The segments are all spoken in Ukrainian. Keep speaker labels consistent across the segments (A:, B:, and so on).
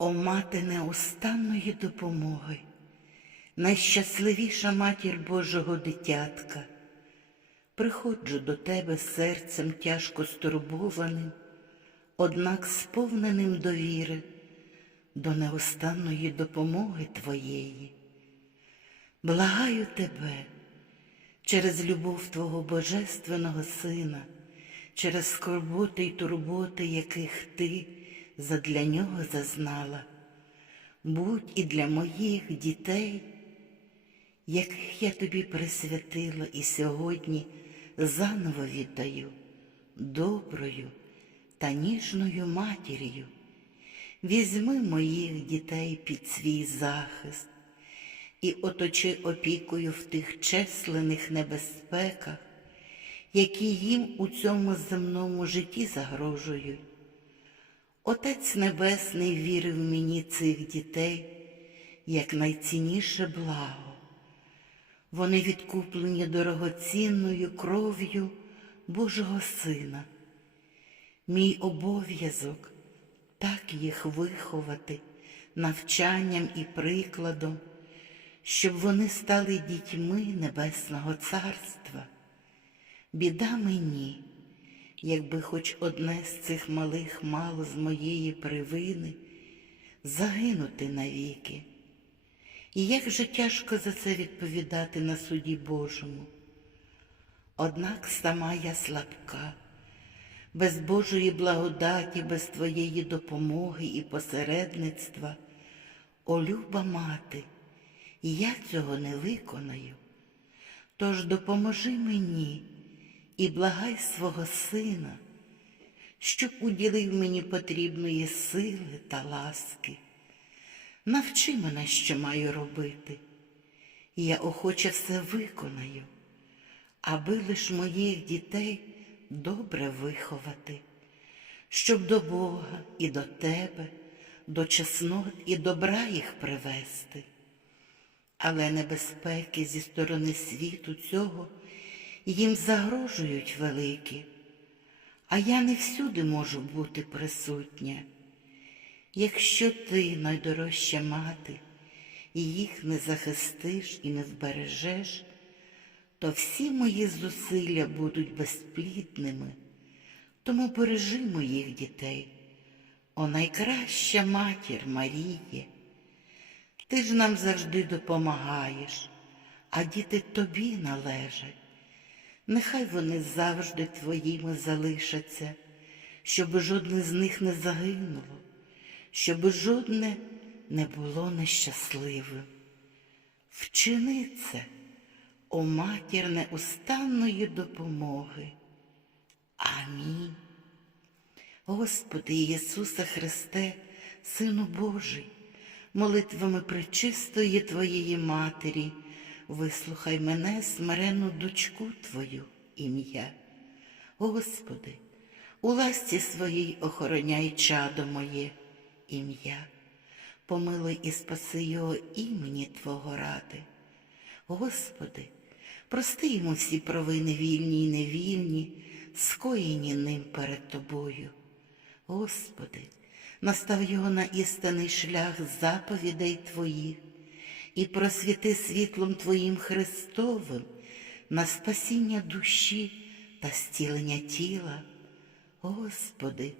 A: О мати неустанної допомоги, найщасливіша матір Божого дитятка, приходжу до тебе серцем тяжко стурбованим, однак сповненим довіри до неустанної допомоги Твоєї. Благаю тебе через любов Твого Божественного Сина, через скорботи й турботи, яких Ти задля нього зазнала, будь і для моїх дітей, яких я тобі присвятила і сьогодні заново віддаю доброю та ніжною матір'ю. Візьми моїх дітей під свій захист і оточи опікою в тих численних небезпеках, які їм у цьому земному житті загрожують. Отець Небесний вірив мені цих дітей як найцінніше благо. Вони відкуплені дорогоцінною кров'ю Божого Сина. Мій обов'язок так їх виховати навчанням і прикладом, щоб вони стали дітьми Небесного Царства. Біда мені, якби хоч одне з цих малих мало з моєї привини загинути навіки. І як же тяжко за це відповідати на суді Божому. Однак сама я слабка, без Божої благодаті, без Твоєї допомоги і посередництва, о люба мати, я цього не виконаю. Тож допоможи мені і благай свого сина, щоб уділив мені потрібної сили та ласки. Навчи мене, що маю робити, і я охоче все виконаю, аби лиш моїх дітей добре виховати, щоб до Бога і до тебе, до чеснот і добра їх привести. Але небезпеки зі сторони світу цього їм загрожують великі, а я не всюди можу бути присутня. Якщо ти, найдорожча мати, і їх не захистиш і не вбережеш, то всі мої зусилля будуть безплідними, тому бережи моїх дітей, о найкраща матір Маріє. Ти ж нам завжди допомагаєш, а діти тобі належать. Нехай вони завжди твоїми залишаться, щоб жодне з них не загинуло, щоб жодне не було нещасливим. Вчини це, о матір неустанної допомоги. Амінь. Господи Ісусе Христе, Сину Божий, молитвами пречистої Твоєї Матері, вислухай мене, смирену дочку Твою ім'я. Господи, у ласці своїй охороняй чадо моє ім'я, помилуй і спаси його імені Твого ради. Господи, прости йому всі провини вільні й невільні, скоєні ним перед Тобою. Господи, настав його на істинний шлях заповідей Твоїх і просвіти світлом Твоїм Христовим на спасіння душі та зцілення тіла. Господи,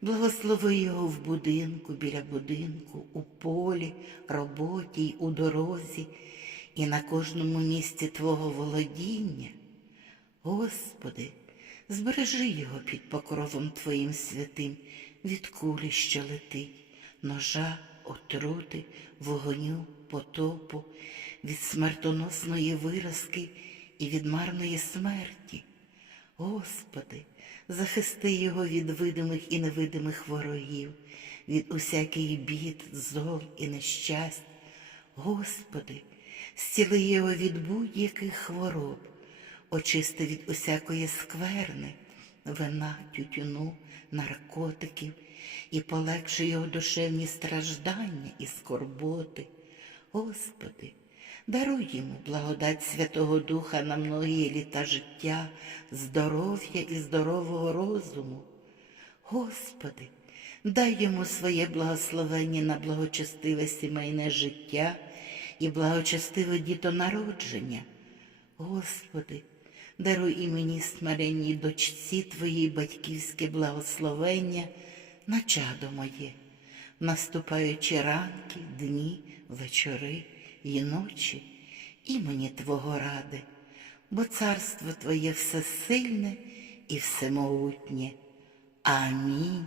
A: благослови його в будинку, біля будинку, у полі, роботі й у дорозі і на кожному місці Твого володіння. Господи, збережи його під покровом Твоїм святим від кулі, що летить, ножа, отрути, вогню, потопу, від смертоносної виразки і від марної смерті. Господи, захисти його від видимих і невидимих ворогів, від усяких бід, зол і нещасть. Господи, зціли його від будь-яких хвороб, очисти від усякої скверни, вина, тютюну, наркотиків і полегши його душевні страждання і скорботи. Господи, даруй йому благодать Святого Духа на многі літа життя, здоров'я і здорового розуму. Господи, дай йому своє благословення на благочестиве сімейне життя і благочестиве дітонародження. Господи, даруй і мені смиренній дочці Твоїй батьківське благословення на чадо моє, наступаючи ранки, дні, вечори і ночі, імені Твого ради, бо царство Твоє всесильне і всемогутнє. Амінь.